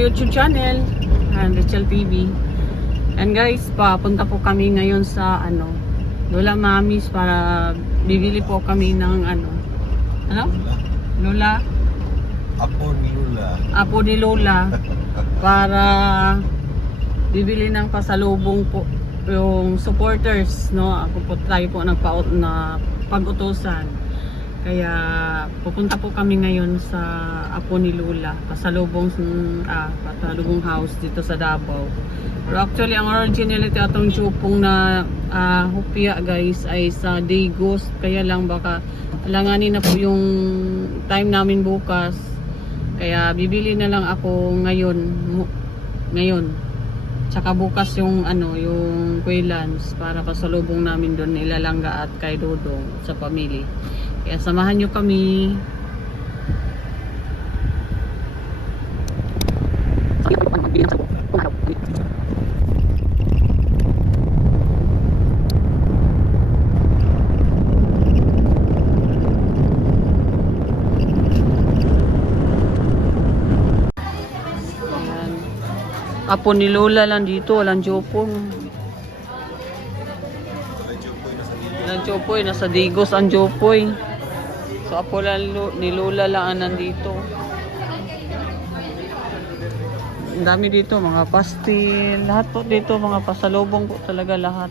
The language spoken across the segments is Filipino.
YouTube channel, Rachel TV. And guys, papunta po kami ngayon sa Lola Mamis para bibili po kami ng Lola? Apo ni Lola. Apo ni Lola para bibili ng pasalubong po yung supporters, no? Ako po tayo po na pag-utusan. Kaya pupunta po kami ngayon sa Apo ni Lola, pasalubong house dito sa Davao. Pero actually ang originality atong chupong na hupya guys ay sa Digos, kaya lang baka alanganin na po yung time namin bukas. Kaya bibili na lang ako ngayon. Tsaka bukas yung yung Quaylans para pasalubong namin doon nila Langga at kay Dodong sa pamilya. Kaya samahan nyo kami. Apo ni Lola lang dito, walang jopong. Walang jopoy, nasa Digos ang jopoy. So apo ni Lola lang ang nandito. Ang dami dito, mga pastil, lahat po dito, mga pasalubong po talaga lahat.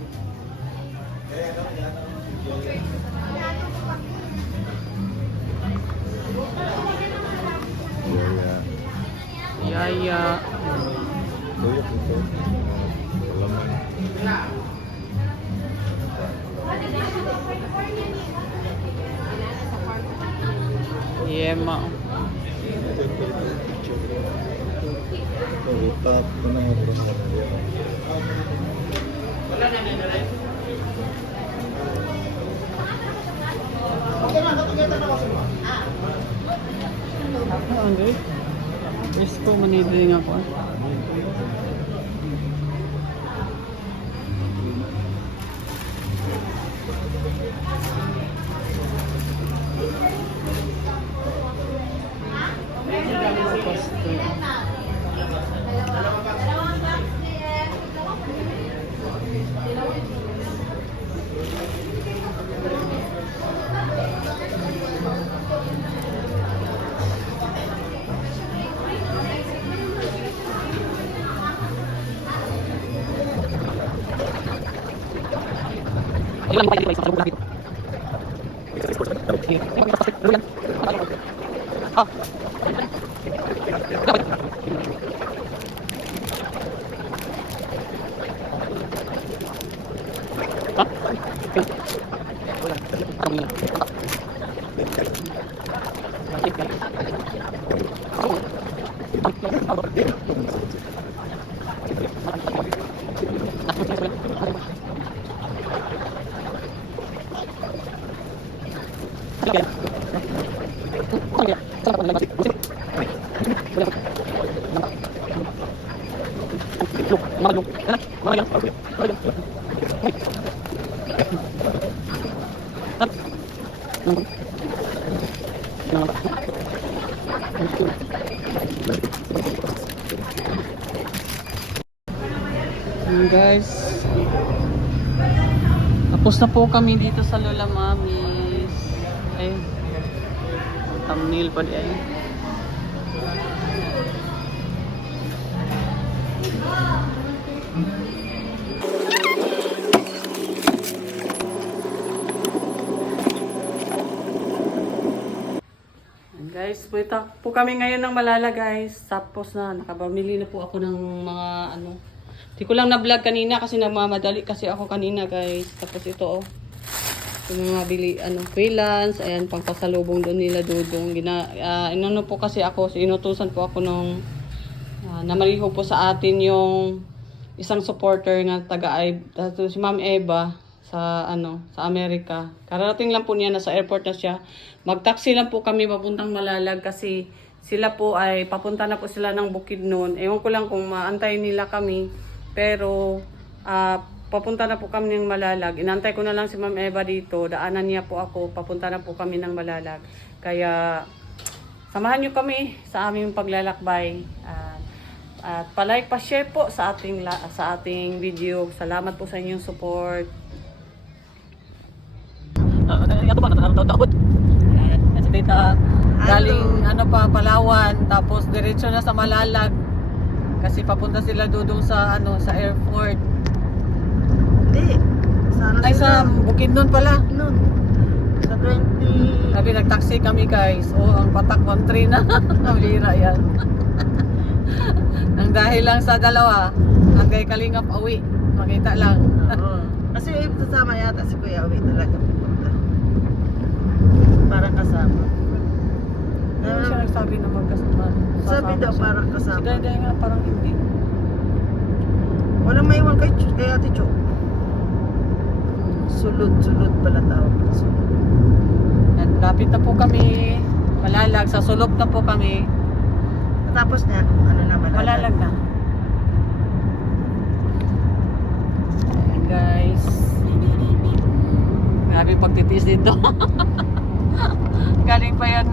Yaya. Tuyok ito. Laman. Yema. Utap ko na ito. Andre? Yes ko, manidring ako. Guys, tapos na po kami dito sa Lola Mamis. Ay, thumbnail pa di ay. Guys, punta po kami ngayon ng Malala guys. Tapos na, nakabamili na po ako ng mga Di ko lang na-vlog kanina kasi nagmamadali kasi ako kanina guys. Tapos ito yung mga bili, Quaylans. Ayan, pang pasalubong doon nila Dodong. Inano po kasi ako, inutusan po ako nung namaliho po sa atin yung isang supporter na si Ma'am Eva sa sa Amerika. Kararating lang po niya, nasa airport na siya. Mag-taxi lang po kami papuntang Malalag kasi sila po ay papunta na po sila ng Bukidnon. Ewan ko lang kung maantay nila kami. Pero papunta na po kami ng Malalag. Inantay ko na lang si Ma'am Eva dito. Daanan niya po ako. Papunta na po kami ng Malalag. Kaya samahan niyo kami sa aming paglalakbay. At pa-like, pa-share po sa ating video. Salamat po sa inyong support. Ito ba nakakataot? Kasi tita galing Palawan, tapos diretso na sa Malalag. Kasi papunta sila dudong sa sa airport. Hindi. Ay sa Bukidnon pala. Nun. Sa 20. Sabi nag-taxi kami guys. Ang patak 1-3 na. Ang lira yan. Nang dahil lang sa dalawa, hanggang Kalingap awi. Makita lang. Oo. Kasi sasama yata si Kuya Uwi talaga pupunta. Parang kasama. Ano siya nagsabi na magkasama? Sabi daw siya. parang Si kasama. Dayday nga parang hindi. Walang maiwan kay Ate Cho. Sulod pala tawag. Sulod. At lapit na po kami. Malalag. Sa sulok na po kami. Tapos na, Malalag na. Ayan guys. Grabe pagtitiis dito. Galing pa yan.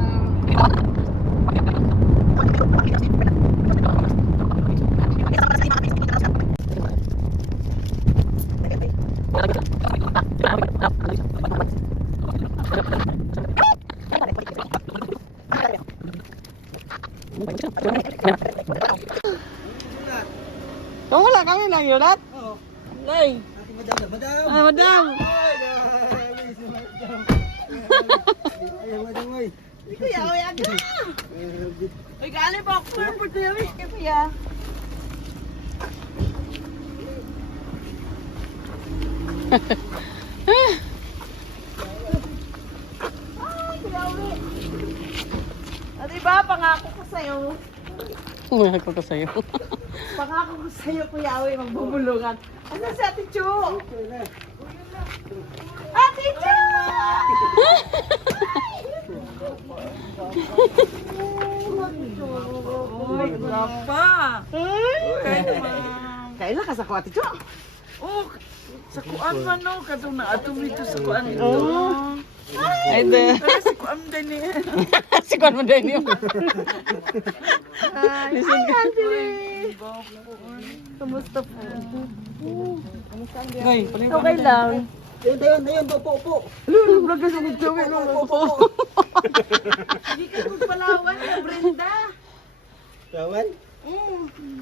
Wala kami lang yulat. Nay. Ah, madam. Kuya Uwi, aga! Uy, galing pa ako. Airport na yun. Kuya. Ay, Kuya Uwi. At diba, pangako ko sa'yo. Wala ko sa'yo. Pangako ko sa'yo, Kuya Uwi, magbubulungan. Ano si Ate Chu? Ate Chu! Uy, wala pa. Kailan ka sa ko, Ate Chu? Oh, sa kuan man no, kadto na ato dito sa kuan ito. Ay, de. Ay, sa kuan din eh. Si Kwan mo din yun. Ay, Kamusta po? Ngay, paliwanag. Okay lang. Dayon, upo. Vlog ka sa Joey. Hindi ka magpalawan na, Brenda. Kawan?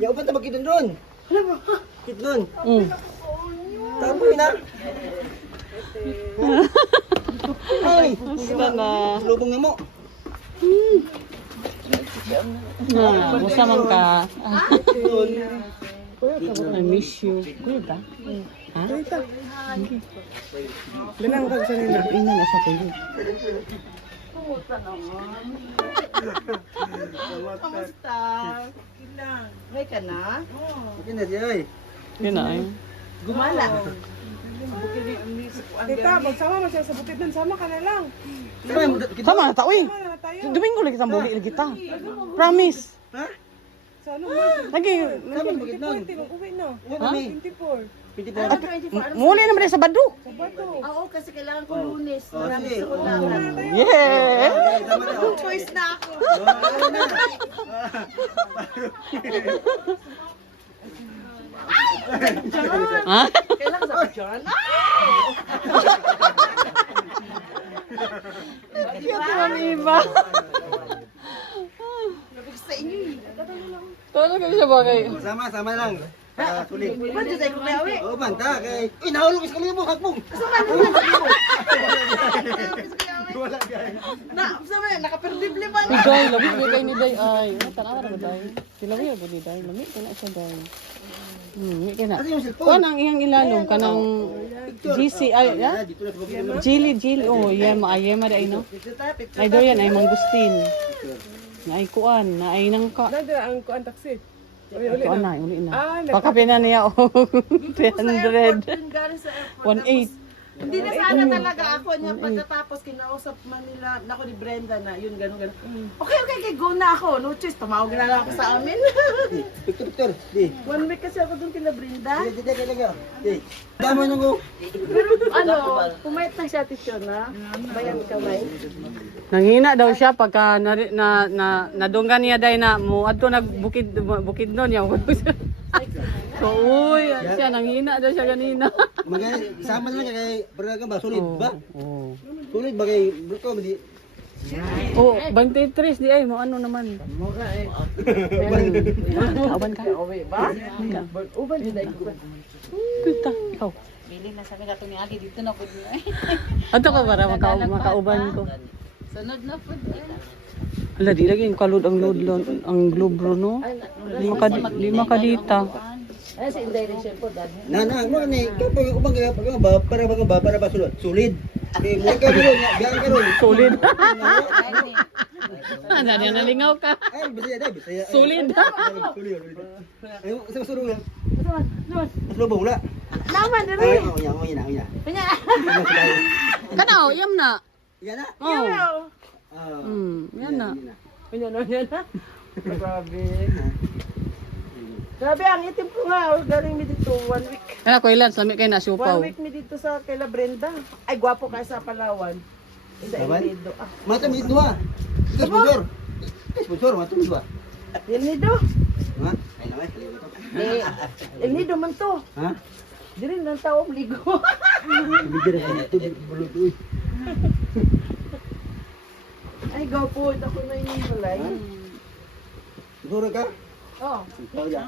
Ya upan ta magkidon ron. Kidon. Tapoy na. Ay, Basta na. lubong na mo. Musta man ka? I miss you. Kuya ba? Ha? Lanang ka sa nila. Ina na sa kuya. Kamusta? Okay ka na? Okay na siya ay. Yun na ay. Gumala. Tita, magsama mo siya sa bukid nun. Sama ka na lang. Sama na ta, uy. Sama na tayo. Domingo lagi sa buli lagi ta. Promise. Ha? Sa ano mo? Lagi. Sabi magkidon. 20, mag-uwi na. Ha? 24. 24. Muli na ba sa Badu? Sa Bato. Oo, kasi kailangan ko lunes. Oh, Marami sige. sa ulangan. Yeah. Tama na. Choice na ako. Ha? Kailangan sa John. Cute ang iba. Sa inyo eh. Tolo kami sa bagay. Sama lang. Para sulit. Ba't dyan tayo kumayawi? Oo, banta kay. Uy, nahulog is kami mo, hakbong. Wala guys. Na, sama yan, nakaperdible ba Ni na? Day, labi ko kay ni Day ay. Tanawa na ba Day? Sila ko ni Day. Lami ko na siya Day. Mi ka na. Ano yung cellphone? Kuan ang iyang ilalom kanang GC ay ya? Dito na sa bukid. Jili oh yema ay yema ay no. Ay do yan ay mangustin. Na ay kuan, na ay nangka. Dada ang kuan taxi. Uli Kuan na. na, uli na. Ah, Pakapi na niya og 300. Galing sa airport. 18. Hindi na sana talaga ako niya pagkatapos kinausap Manila na ako ni Brenda na yun gano'n. Okay, go na ako. No choice, tumawag na lang ako sa amin. Victor. Di. 1 week kasi ako doon kina Brenda. Di talaga. Di. Damo nung Ano, pumayat na siya, Tito, na? Bayan kamay. Nanghina daw siya pagka nadunggan niya dahil na mo adto nagbukid noon niya. So uy, siya nanghina daw siya ganina. Magay, isama na lang kay Braga ba? Solid ba? Oh. Sulit ba kay Bruto? Hindi. Oh, 23 di ay mo ano naman. Awan ka. Uban din ko. Kita, ikaw. Bili na sa mga ni Agi dito na pud niya. Ato ka para makauban ko. Sunod na pud. Ala di lagi yung kalod ang load ang globro no. Lima ka dita. Ay sa indirection po dad. Na mo ni kapag ubang ba para ba sulid. Kay mo ka ron, gaan ka ron. Solid. Ano na nalingaw ka. Ay, bisaya. Solid. Solid. Ay, susurong lang. Lubong la. Laman na Ay, rin. oya. Kana iyam na. Yan na. Oh. Ah. Yan na. Yan na. Grabe. Grabe, ang itim ko nga. Galing mi dito 1 week. Kaya ko ilan sami kay na 1 siupaw. week mi dito sa kaila Brenda. Ay, gwapo ka sa Palawan. Isa Palawan? Inido. Ah, Mata mi dua. Sponsor. Sponsor mata mi dua. Inido. Ha? Ay naman. Inido man to. Ha? Dili nang tao ligo. Bigyan na ito bulot uy. Ay, gwapo. Ako na yung balay. Siguro ka? Oh. Oh, ya.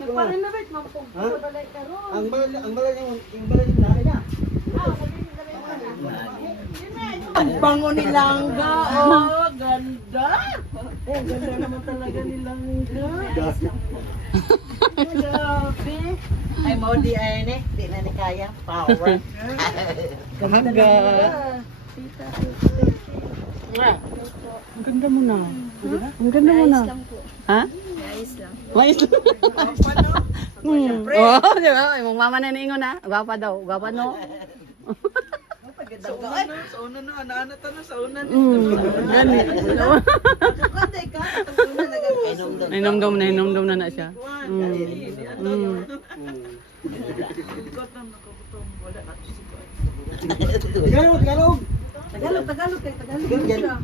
Nagpa-renovate man po. Ha? Balay ka ron. Ang balay yung nanay na. Ang bango ni Langga. Oh, ganda. Eh, ganda naman talaga ni Langga. Grabe. Ay, mo di ay ni. Di na ni kaya. Power. Kahaga. Ang ganda mo na. Ang ganda mo na. Ha? Mais lang. Oh, di ba? Yung mama na niingon na. Gwapa daw. Gwapa no. Sa una na, anaanata na sa una na. Gani. Kante ka, sa una na Nainomdom na siya. Tagalog. Tagalog kay Tagalog. Tagalog.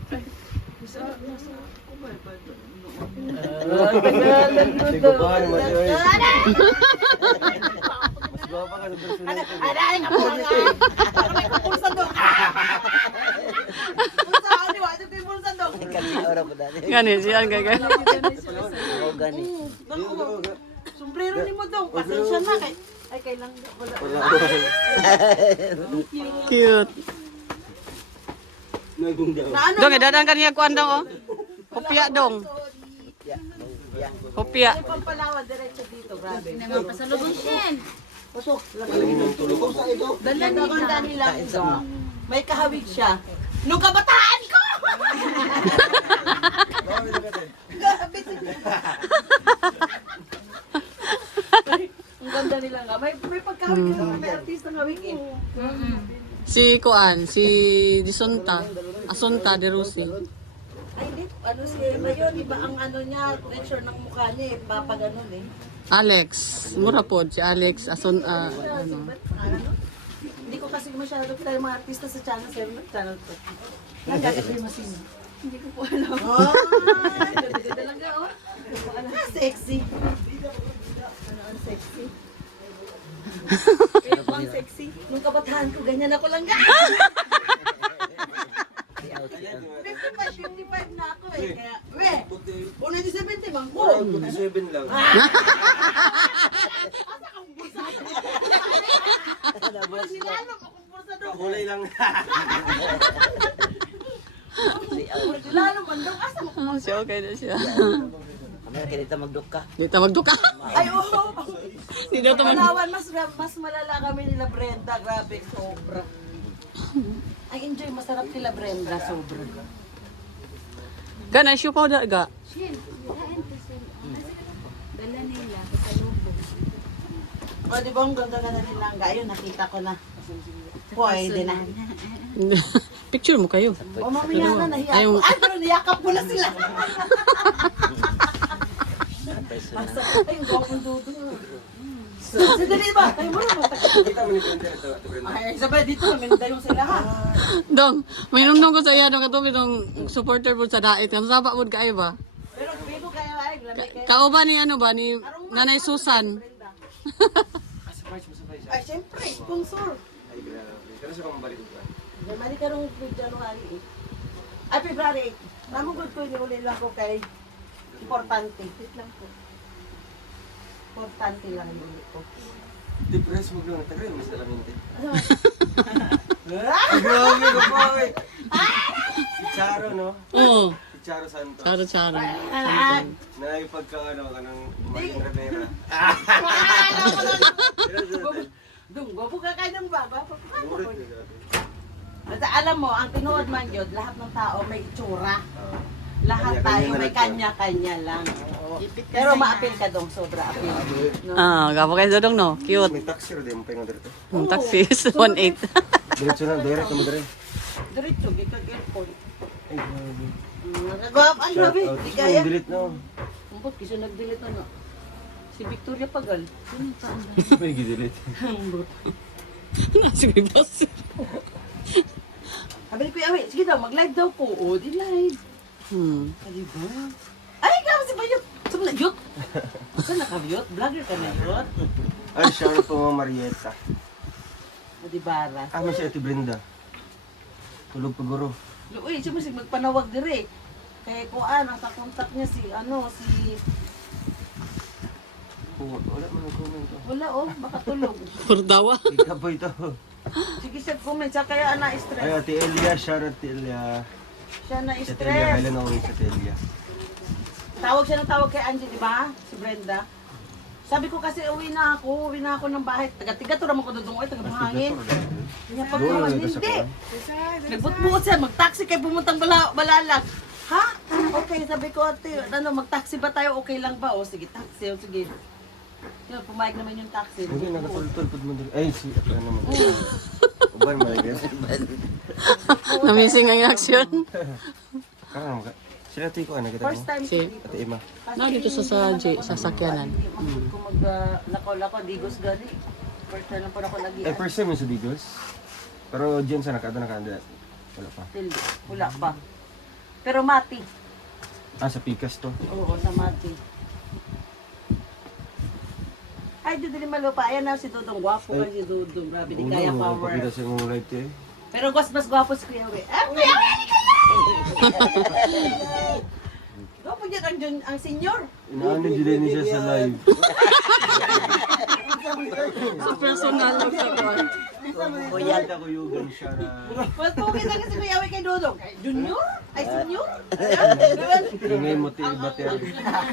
Gani siya kay kay. Sombrero ni mo daw, pasensya na kay ay kay lang wala. Cute. Na ano? Dong, dadang kaniya kuan dong oh. Kopya dong. Kopya. Pampalawan diretso dito, grabe. Nga pasalubong siya. Dala nila. May kahawig siya. Nung kabataan ko! Grabe siya. Ang ganda nila nga. May pagkahawig ka. May artista ng hawig eh. Si kuan, si Disunta, Asunta de Rusi. Ay, hindi. Ano si Mayon, iba ang ano niya, picture ng mukha niya eh. Papa ganun eh. Alex, mura pod si Alex ano. Hindi ko kasi masyado tayo mga artista sa channel 7, channel 2. Nagkakit yung masino. Hindi ko po alam. Oh, ganda talaga oh. Sexy. Ano ang sexy? Kaya po ang sexy. Nung kabataan ko, ganyan ako lang. 55 na ako eh. Kaya, we, 170 man ko. 27 lang. Asa kang bulsa? Sinalo mo kung bulsa doon. Kulay lang. Lalo man daw, asa mo kung Siya okay na siya. Kamera kita magduka. Dito magduka. ay, oo. Dito Sa man. Palawan, mas malala kami nila Brenda. Grabe, sobra. Ang enjoy, masarap nila Brenda, sobra. Gana siya pa daga. Dala nila pasalubong. O, di ba ang ganda-ganda nila? Ayun, nakita ko na. Pwede na. Picture mo kayo. O, mamaya na, nahiya Ayaw. ko. Ay, pero niyakap ko na sila. Ay, yung gawang dudo. Sandali ba? Tayo mo naman. Kita mo ni Brenda ito, Ate Brenda. Ay, sabay dito, mindayon sila ha. Dong, may nung ko sa iya dong katumi dong supporter po sa dait. Kan saba pod kaayo ba? Pero bigo kayo ay, lamig kayo. Kauban ni ano ba ni Nanay Susan. Surprise mo, surprise. Ay, syempre, sponsor. Ay, grabe. Pero sa pamabalik ko. Mali ka nung January 8. Ay, February 8. Namugod ko, iniuli lang ko kay importante. Wait lang po. Importante lang yung ulit ko. Di press mo lang. Tagay, mas nalaminte. Ay, grabe ko po eh. Charo, no? Oo. Charo Santos. Charo. Na ipagkaano ka ng Martin Rivera. Dung, babuga kayo ng baba. Murit na dati. Basta alam mo, ang tinuod man yun, lahat ng tao may itsura. Lahat Kanya-kanya tayo na may lang. kanya-kanya lang. Oo. Pero ma-appeal ka dong, sobra appeal. No? Ah, gapo kayo dong no. Cute. May taxi rin, mo pa yung dito. Taxis 18. Diretso na, direct na mo dire. Diretso, gikag airport. Ay, grabe. Nagawap, ang grabe, Shout out. di kaya. Delete na. Umpot, kasi nag-delete na. Si Victoria Pagal. May gidelete. Sige boss. Sabi ni Kuya Awi, sige daw, mag-live daw po. O, di live. Ay, ba? Ay, grabe si Bayot. Saan na, Yot? Saan naka-Yot? Vlogger ka na, Yot? Ay, shout out po mga Marieta. O, di bara. Ah, may si Ate Brenda. Tulog pa guro. Uy, siya mo si magpanawag dire. Kaya kung ang kakontak niya si, Wala man ang comment. wala oh, baka tulog. Kurdawa. Ikaw po ito. Sige siya comment, siya kaya Ay, na-stress. Ate Elia, shout out Ate Elia. Siya Si Ate Elia, na-stress. kailan ako sa Ate Elia. Tawag siya ng tawag kay Angie, di ba? Si Brenda. Sabi ko kasi uwi na ako ng bahay. Taga-tiga to naman ko dudungoy, taga-buhangin. Kaya pag Doon, hindi. nagkasakyan. Nagbutbuot siya, mag-taxi kay pumuntang balalag. Ha? Okay, sabi ko ate, mag-taxi ba tayo? Okay lang ba? O sige, taxi. O sige. Yun, pumayag naman yung taxi. Hindi, nakatultol po mo dito. Ay, si Ate ano mo. Uban mo lagi. Namising ang action. Karang ka. Sila ito ko, kita First mo. time Si- ko dito. Ate Ima. No, dito sa sasakyanan. Kung lakaw-lakaw, digos gani. First time lang po ako lagi. Eh, first time yun sa Bigos. Pero dyan sa nakanda. Wala pa. Wala pa. Pero mati. Ah, sa Pikas to. Oo, sa mati. Ay, dito malupa. Ayan na si Dudong. Gwapo ka si Dudong. Grabe, di kaya power. Papakita sa mga light eh. Pero mas gwapo si Kuya Uwe. Ah, Kuya Uwe, di kaya! Gwapo dyan ang senior. Inaano din niya sa live. Sa personal lang sa ko. Kuya. Kita ko yung siya na... Mas pugit lang si Kuya Uwe kay Dudong. Ay, junior? Ay, senior? Ingay mo ti iba ti.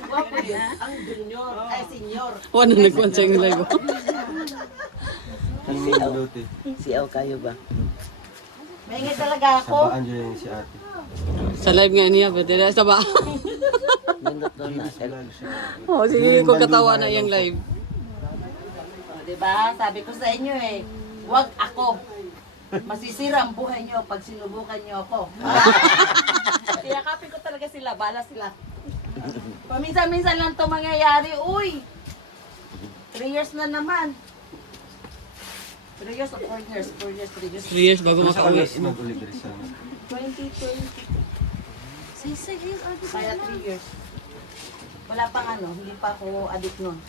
Gwapo yun. Ang junior. Ay, senior. Wala nagkuhan sa yung live. Ingay mo daw ti. Maingay talaga ako. Sabaan dyan si ate. Sa live nga niya, pwede na sa ba? Oh, sige ko katawa na yung live. O, diba? Sabi ko sa inyo eh, huwag ako. Masisira ang buhay nyo pag sinubukan nyo ako. Tiyakapin ko talaga sila, bala sila. Paminsan-minsan lang ito mangyayari. Uy! 3 years na naman. 3 years or 4 years? 4 years, 3 years. 3 years bago Sa makauwi. alas nag-ulit rin sa... 2020. Kaya 3 years. Wala pang hindi pa ako addict nun.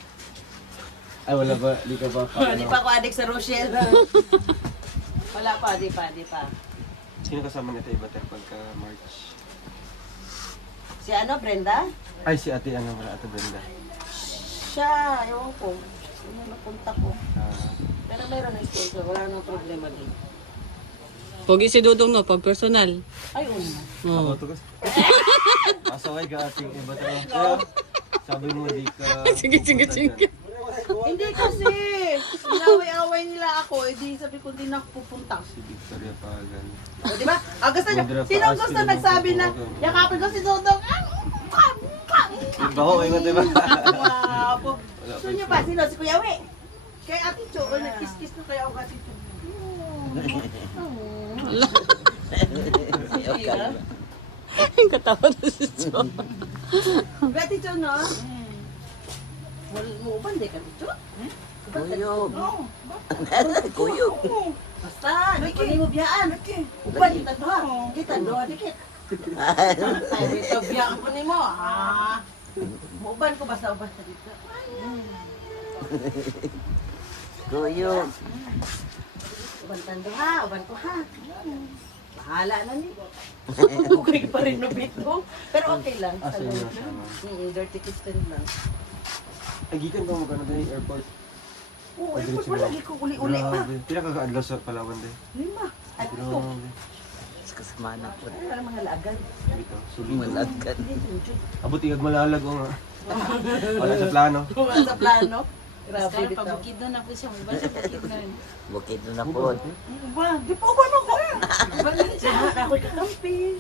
Ay, wala ba? Di ka ba? Hindi pa ako addict sa Rochelle. Wala pa, di pa. Sino kasama nito iba tayo pagka March? Si Brenda? Ay, si ate ano wala ate Brenda. Siya, ewan ko. Sino napunta ko. Ah, Pero meron na sponsor, wala nang problema din. Pogi si Dudong no, pag personal. Ay, una. Oh. ako to kasi. Asaway ka ating iba tayo. Kaya, sabi mo di ka... Sige. Hindi kasi, inaway-away nila ako, edi sabi ko hindi na ako pupunta. Si Victoria Pagan. O, di ba? Gusto nyo, Mudra sino pa, gusto sino nagsabi na, magpupunta? yakapin ko si Dodong, Iba ko, ingat diba? Wapo. Gusto nyo ba? Sino? Si Kuya We? Kay Ate Cho, nag-kiss-kiss na kaya ako kasi Cho. Katawa na si Jo. Ate Cho, no? Uban, di ka dito? Kuyog. Oo. Kuyog. Basta, di ko mo biyaan. Uban, kita doha. Kita doha, dikit. Ay, dito biyaan ko ni mo. Uban ko basta uban ka dito. Kuyog. Uban tando ha, uban ko ha. Bahala na ni. Okay pa rin nubit ko. Pero okay lang. Dirty kitchen lang. Agikan ka mo ka na din airport. Oo, airport wala lagi ko uli-uli pa. Pila ka kaadlaw sa Palawan din. 5. Ay, ito. Kasama na po. Wala mga lagan. Dito, sulit. Malagkan. Abot igag malalag o nga. Wala sa plano. Wala sa plano. Grabe Basta bitaw. pabukid doon na po siya. Mabal sa bukid doon. Bukid na po. Ba, di pa uban ako. Ako kakampi.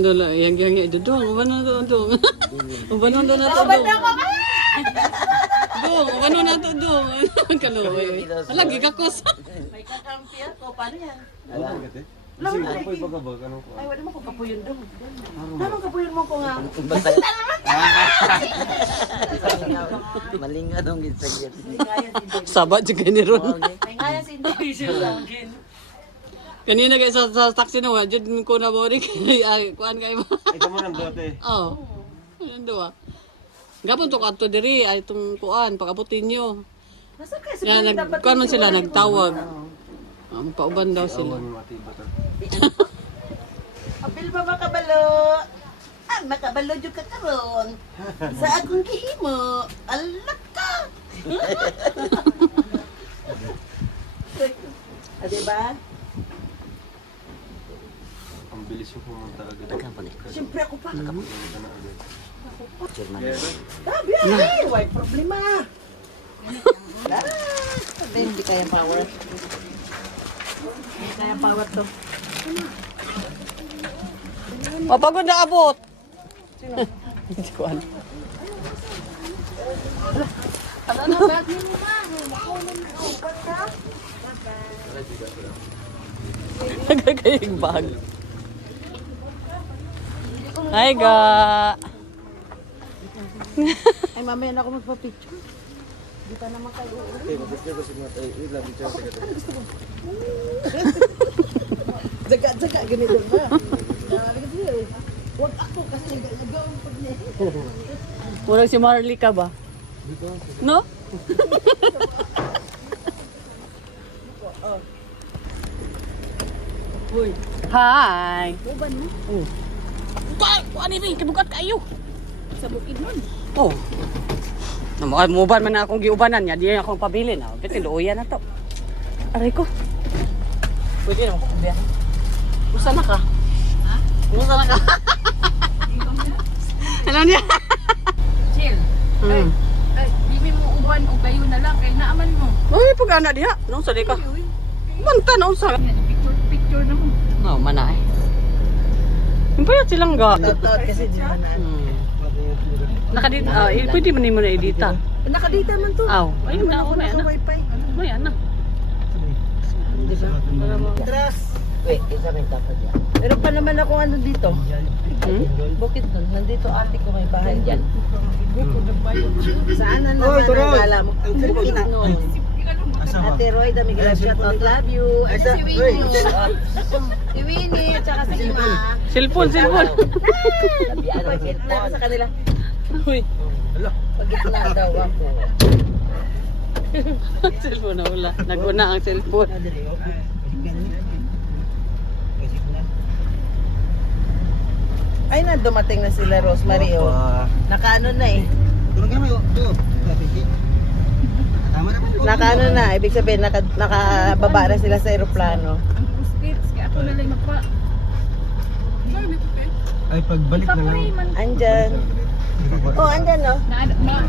Dala, yang dudong, ubanon na dudong. Ubanon na to Uban dudong. na ako. Dudong, ubanon na to dudong. Kaloy. Lagi kakos. May kakampi ako. Paano yan? Sige, kapoy baga ba? Kanong ko? Ay, wala mo ko kapuyon doon. Tamang kapuyon mo ko nga. Basta. Malinga dong gisagyan. Sabat juga ni Ron. May ngaya si Indonesia lang. Kanina kay sa taxi na wajud ko na boring kay kuan kay ba. Ay, kamo nang dote. Oh. Nando ah. Gapon to kadto diri ay tong kuan pag-abutin nyo. Nasa kasi Yan kuan man sila nagtawag. Pauban daw sila. Awan mati ba ta? Apil ba makabalo? Makabalo jud ka karon. Sa akong gihimo. Alak ka. Diba? Ang bilis yung pumunta agad. Siyempre ako pa. Pumunta na agad. Sabi ay, why problema? Hindi kaya power. Hindi kaya power to. O pagod na abot. Hindi ko alam. Ano na bag mo ma? Nagkakayang bag. Hi ga. Ay, mamaya na ako magpa-picture. Di pa naman kayo. Okay, mag-picture ko si Matay. Wait lang, picture ko sa Jaga-jaga, ganito ba? Huwag ako kasi nag-agawang pag niya. Murag si Marley ka ba? No? Uy. Hi. Uban mo? Kuan ni kibukat kayo. Sa bukid nun. Oh. Muban man na akong giubanan niya, di akong pabili na. Pati luoyan na to. Aray ko. Pwede na ako kubiya. Musta na ka? Ha? Musta na ka? Ano niya? Chill. Ay, di mo uban o kayo na lang. Kaya naaman mo. Uy, pag-ana diha. Nung sa di ka? Banta na sa. Picture na mo. No, mana eh. Yung payat silang ga. Taot kasi di ba na? Nakadit, pwede man mo na edita. Nakadita man to. Aw, ayun na, ako may ana. naka-wifi. May ana. Tras. Wait, isa may tapad yan. Meron pa naman ako ano dito. Hmm? Bukid doon. Nandito ate ko may bahay dyan. Saan na Oy, naman Toro! ang gala mo? Ang cellphone na. Ate Roy, dami ka shout out. Love you. Ano si Winnie? Si Winnie at saka si Ima. Cellphone. Labian ang Pagitna ako sa kanila. Uy. Pagitna daw ako. Cellphone na wala. Naguna ang cellphone. Ay na, dumating na sila Rosemary. Oh. Nakaano na eh. Tulong kami, ito. Tama na po. Nakaano na. Ibig sabihin, nakababa na sila sa aeroplano. Ang states, kaya ako na lang magpa. Ay, pagbalik na lang. Andyan. Oh, andyan no.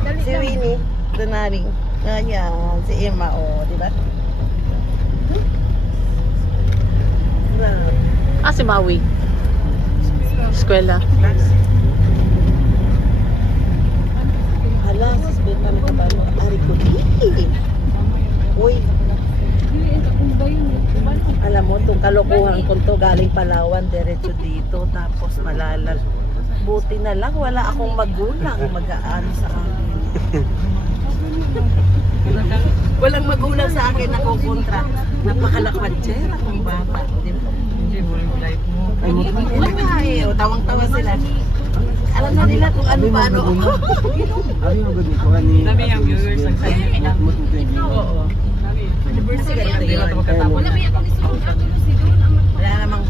Dali Si Winnie. Donaring. Ayan. Si Emma. Oh, di ba? Si Maui. Eskwela. Hala, sis, Ben, kami kabalo. Ari ko. Uy, alam mo, itong kalokohan ko to galing Palawan, diretso dito, tapos malalag. Buti na lang, wala akong magulang mag-aano sa akin. Walang magulang sa akin na kukontra. Napakalakwatsyera akong bata. Di ba? Wala eh. Tawang-tawa sila. Alam na nila kung ano ba ano. Abi mo gud ko ani. Dami ang viewers ang Oo. Anniversary ito yun. Wala may ako ni Sulod. Ako si Doon ang Wala namang,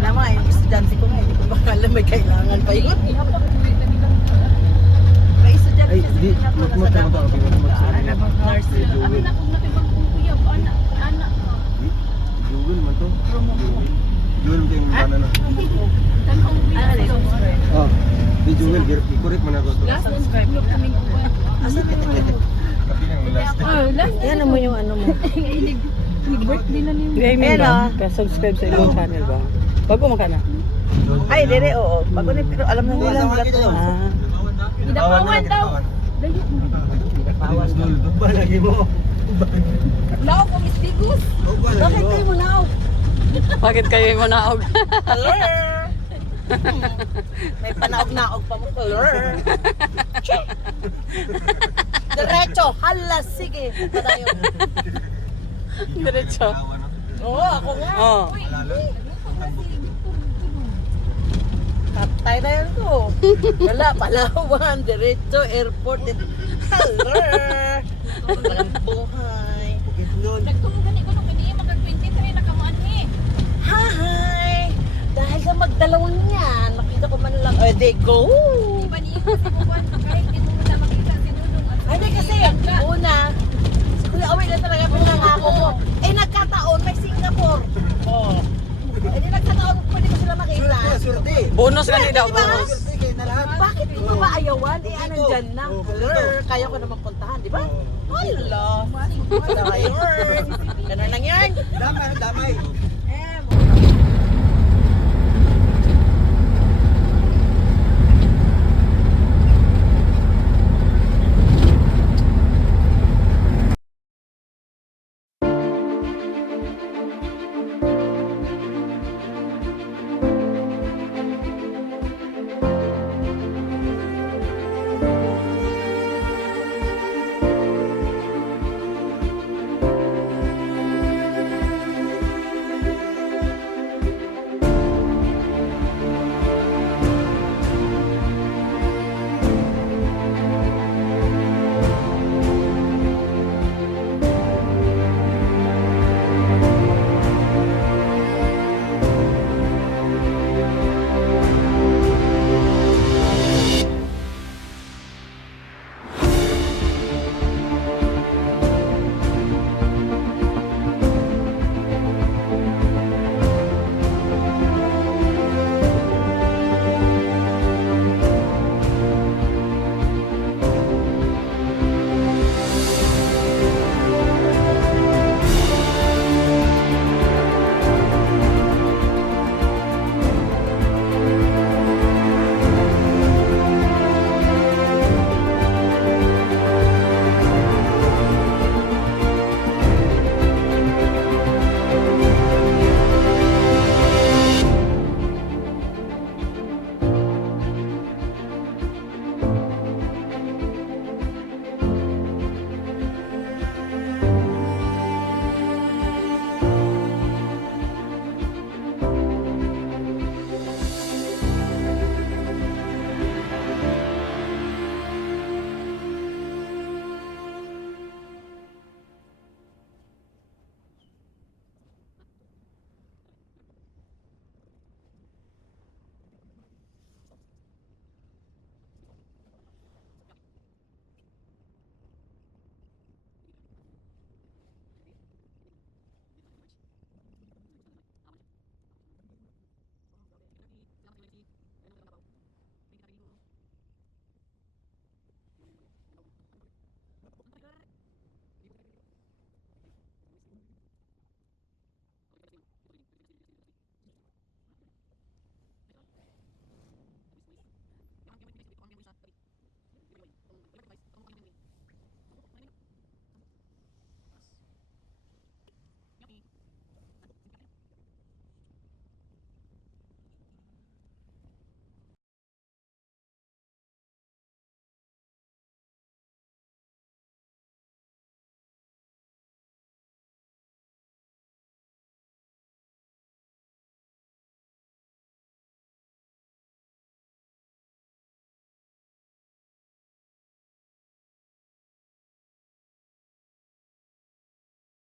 alam mo nga, yung estudyante ko nga, hindi ko makala may kailangan pa yun. May estudyante Ay, kasi di pinapala mo sa ta dapat. okay mo Nurse. Amin na kung nakipag-uyab. Anak. Google man to. Google kay mana na. Tanong mo Ano rin? Oh, di Google correct man ako to. last subscribe na kami kuwan. Kapi nang last. Last Yan mo yung ano mo. birthday na niyo. Hindi, I mean Pero- ba? Kaya subscribe sa ilang channel ba? Bago mo ka na. Ay, dire, oo. Bago na, pero alam na nila. Ah. Idapawan daw. Ba lagi mo. Lao ko Miss Bigus. Bakit kayo mo na? Bakit kayo mo naog? Hello! May panaog-naog pa mo. Hello! Diretso! Hala, sige! Padayo. Diretso. Oo, ako nga. Oh. Patay na yan ko. Wala, Palawan, diretso, airport. Hello! Walang buhay. Nagtunggan ko nung kaniya mag-23 na kamaan ni. Hi! Dahil sa magdalawang yan, nakita ko man lang, they go! Iba niya kasi kuwan kahit hindi mo na makita si Dudong at Ay, di kasi, una, si Kuya Away na talaga pinangako mo. Eh, nagkataon, may Singapore. Oh. Eh, di nagkataon, pwede ko sila makita. Swerte. Bonus ka nila, Di ba? bonus. Swerte kay na lahat. Bakit di ba maayawan? Eh, anong dyan na? Hello, kaya ko naman puntahan, di ba? Hello. Hello, yun. Ganun lang yan. Damay, damay. Eh,